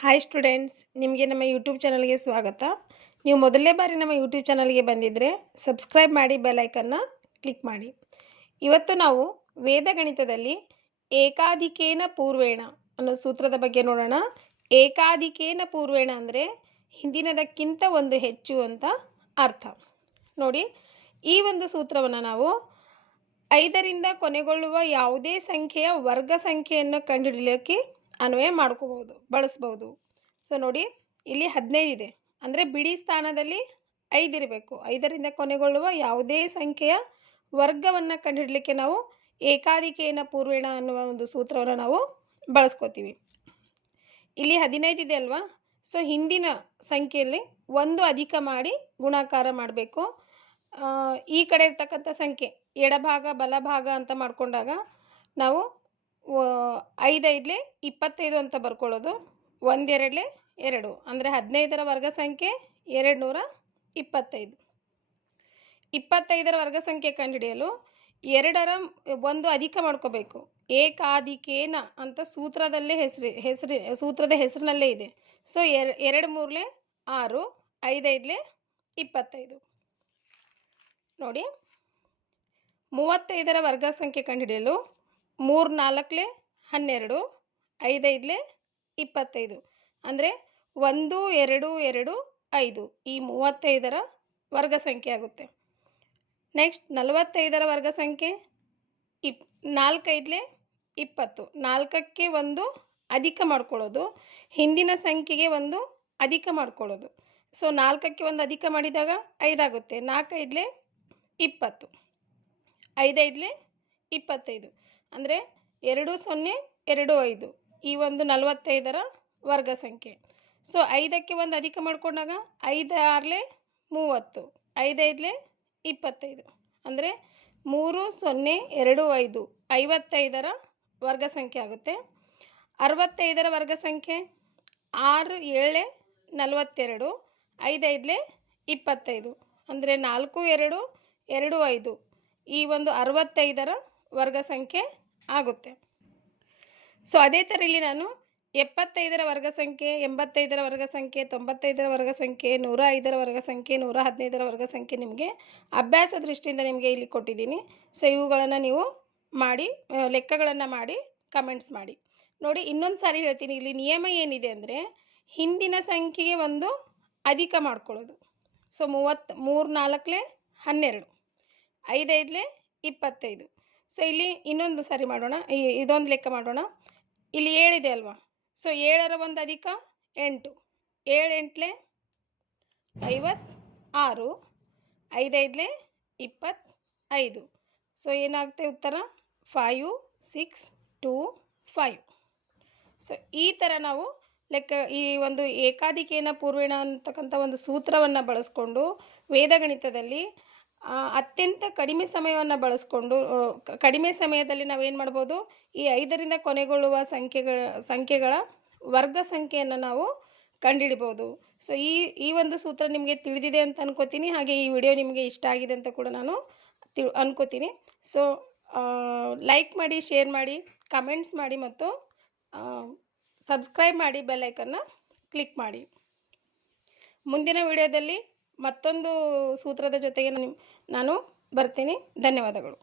Hi students, ನಿಮಗೆ ನಮ್ಮ YouTube ಚಾನಲ್ಗೆ ಸ್ವಾಗತ. ನೀವು ಮೊದಲನೇ ಬಾರಿ ನಮ್ಮ ಯೂಟ್ಯೂಬ್ ಚಾನಲ್ಗೆ ಬಂದಿದ್ದರೆ ಸಬ್ಸ್ಕ್ರೈಬ್ ಮಾಡಿ, ಬೆಲ್ ಐಕನ್ನ ಕ್ಲಿಕ್ ಮಾಡಿ. ಇವತ್ತು ನಾವು ವೇದಗಣಿತದಲ್ಲಿ ಏಕಾಧಿಕೇನ ಪೂರ್ವೇಣ ಅನ್ನೋ ಸೂತ್ರದ ಬಗ್ಗೆ ನೋಡೋಣ. ಏಕಾಧಿಕೇನ ಪೂರ್ವೇಣ ಅಂದರೆ ಹಿಂದಿನದಕ್ಕಿಂತ ಒಂದು ಹೆಚ್ಚು ಅಂತ ಅರ್ಥ. ನೋಡಿ, ಈ ಒಂದು ಸೂತ್ರವನ್ನು ನಾವು 5ರಿಂದ ಕೊನೆಗೊಳ್ಳುವ ಯಾವುದೇ ಸಂಖ್ಯೆಯ ವರ್ಗ ಸಂಖ್ಯೆಯನ್ನು ಕಂಡುಹಿಡಿಯಲಿಕ್ಕೆ ಅನ್ವಯ ಮಾಡ್ಕೋಬಹುದು, ಬಳಸ್ಬೋದು. ಸೊ ನೋಡಿ, ಇಲ್ಲಿ 15 ಇದೆ ಅಂದರೆ ಬಿಡಿ ಸ್ಥಾನದಲ್ಲಿ 5 ಇರಬೇಕು. 5ರಿಂದ ಕೊನೆಗೊಳ್ಳುವ ಯಾವುದೇ ಸಂಖ್ಯೆಯ ವರ್ಗವನ್ನು ಕಂಡುಹಿಡಲಿಕ್ಕೆ ನಾವು ಏಕಾಧಿಕೇನ ಪೂರ್ವೇಣ ಅನ್ನುವ ಒಂದು ಸೂತ್ರವನ್ನು ನಾವು ಬಳಸ್ಕೋತೀವಿ. ಇಲ್ಲಿ 15 ಇದೆ ಅಲ್ವಾ, ಸೊ ಹಿಂದಿನ ಸಂಖ್ಯೆಯಲ್ಲಿ 1 ಅಧಿಕ ಮಾಡಿ ಗುಣಾಕಾರ ಮಾಡಬೇಕು. ಈ ಕಡೆ ಇರ್ತಕ್ಕಂಥ ಸಂಖ್ಯೆ ಎಡಭಾಗ ಬಲಭಾಗ ಅಂತ ಮಾಡಿಕೊಂಡಾಗ ನಾವು 5 5 25 ಅಂತ ಬರ್ಕೊಳ್ಳೋದು. 1 2 2 ಅಂದರೆ 15ರ ವರ್ಗ ಸಂಖ್ಯೆ 225. 25ರ ವರ್ಗ ಸಂಖ್ಯೆ ಕಂಡುಹಿಡಿಯಲು 2ರ 1 ಅಧಿಕ ಮಾಡ್ಕೋಬೇಕು. ಏಕಾಧಿಕೇನ ಅಂತ ಸೂತ್ರದಲ್ಲೇ ಸೂತ್ರದ ಹೆಸರಿನಲ್ಲೇ ಇದೆ. ಸೊ 2 3 6, 5 5 25. ನೋಡಿ, 35ರ ವರ್ಗ ಸಂಖ್ಯೆ ಕಂಡುಹಿಡಿಯಲು 3 4 12, 5 5 25 ಅಂದರೆ 1 2 2 5. ಈ 35ರ ವರ್ಗ ಸಂಖ್ಯೆ ಆಗುತ್ತೆ. ನೆಕ್ಸ್ಟ್ 45ರ ವರ್ಗ ಸಂಖ್ಯೆ 4 5 20. 4ಕ್ಕೆ 1 ಅಧಿಕ ಮಾಡ್ಕೊಳ್ಳೋದು, ಹಿಂದಿನ ಸಂಖ್ಯೆಗೆ 1 ಅಧಿಕ ಮಾಡ್ಕೊಳ್ಳೋದು. ಸೊ 4ಕ್ಕೆ 1 ಅಧಿಕ ಮಾಡಿದಾಗ 5 ಆಗುತ್ತೆ. 4 5 20, 5 5 25 ಅಂದರೆ 2 0 2 5. ಈ ಒಂದು 45ರ ವರ್ಗ ಸಂಖ್ಯೆ. ಸೊ 5ಕ್ಕೆ 1 ಅಧಿಕ ಮಾಡಿಕೊಂಡಾಗ 5 6 30, 5 5 25 ಅಂದರೆ 3 0 2 5, 55ರ ವರ್ಗ ಸಂಖ್ಯೆ ಆಗುತ್ತೆ. 65ರ ವರ್ಗ ಸಂಖ್ಯೆ 6 7 42, 5 5 25 ಅಂದರೆ 4 2 2 5. ಈ ಒಂದು 65ರ ವರ್ಗ ಸಂಖ್ಯೆ ಆಗುತ್ತೆ. ಸೊ ಅದೇ ಥರ ಇಲ್ಲಿ ನಾನು 75ರ ವರ್ಗ ಸಂಖ್ಯೆ, 85ರ ವರ್ಗ ಸಂಖ್ಯೆ, 95ರ ವರ್ಗ ಸಂಖ್ಯೆ, 105ರ ವರ್ಗ ಸಂಖ್ಯೆ, 115ರ ವರ್ಗ ಸಂಖ್ಯೆ ನಿಮಗೆ ಅಭ್ಯಾಸ ದೃಷ್ಟಿಯಿಂದ ನಿಮಗೆ ಇಲ್ಲಿ ಕೊಟ್ಟಿದ್ದೀನಿ. ಸೊ ಇವುಗಳನ್ನು ನೀವು ಮಾಡಿ, ಲೆಕ್ಕಗಳನ್ನು ಮಾಡಿ ಕಮೆಂಟ್ಸ್ ಮಾಡಿ. ನೋಡಿ, ಇನ್ನೊಂದು ಸಾರಿ ಹೇಳ್ತೀನಿ. ಇಲ್ಲಿ ನಿಯಮ ಏನಿದೆ ಅಂದರೆ ಹಿಂದಿನ ಸಂಖ್ಯೆಗೆ 1 ಅಧಿಕ ಮಾಡ್ಕೊಳ್ಳೋದು. ಸೊ 3 4 12, 5 5 25. ಸೊ ಇಲ್ಲಿ ಇನ್ನೊಂದು ಸಾರಿ ಮಾಡೋಣ, ಇದೊಂದು ಲೆಕ್ಕ ಮಾಡೋಣ. ಇಲ್ಲಿ 7 ಇದೆ ಅಲ್ವಾ, ಸೊ 7ರ 1 ಅಧಿಕ 8, 7 8 56, 5 5 25. ಸೊ ಏನಾಗುತ್ತೆ ಉತ್ತರ 5 6 2 5. ಸೊ ಈ ಥರ ನಾವು ಲೆಕ್ಕ, ಈ ಒಂದು ಏಕಾಧಿಕೇನ ಪೂರ್ವೇಣ ಅಂತಕ್ಕಂಥ ಒಂದು ಸೂತ್ರವನ್ನು ಬಳಸ್ಕೊಂಡು ವೇದಗಣಿತದಲ್ಲಿ ಅತ್ಯಂತ ಕಡಿಮೆ ಸಮಯವನ್ನು ಬಳಸ್ಕೊಂಡು ಕಡಿಮೆ ಸಮಯದಲ್ಲಿ ನಾವೇನು ಮಾಡ್ಬೋದು, ಈ 5ರಿಂದ ಕೊನೆಗೊಳ್ಳುವ ಸಂಖ್ಯೆಗಳ ವರ್ಗ ಸಂಖ್ಯೆಯನ್ನು ನಾವು ಕಂಡುಹಿಡಿಬೋದು. ಸೊ ಈ ಒಂದು ಸೂತ್ರ ನಿಮಗೆ ತಿಳಿದಿದೆ ಅಂತ ಅನ್ಕೋತೀನಿ. ಹಾಗೆ ಈ ವಿಡಿಯೋ ನಿಮಗೆ ಇಷ್ಟ ಆಗಿದೆ ಅಂತ ಕೂಡ ನಾನು ಅನ್ಕೋತೀನಿ. ಸೊ ಲೈಕ್ ಮಾಡಿ, ಶೇರ್ ಮಾಡಿ, ಕಮೆಂಟ್ಸ್ ಮಾಡಿ ಮತ್ತು ಸಬ್ಸ್ಕ್ರೈಬ್ ಮಾಡಿ, ಬೆಲ್ ಐಕನ್ನ ಕ್ಲಿಕ್ ಮಾಡಿ. ಮುಂದಿನ ವಿಡಿಯೋದಲ್ಲಿ ಮತ್ತೊಂದು ಸೂತ್ರದ ಜೊತೆಗೆ ನಾನು ಬರ್ತೀನಿ. ಧನ್ಯವಾದಗಳು.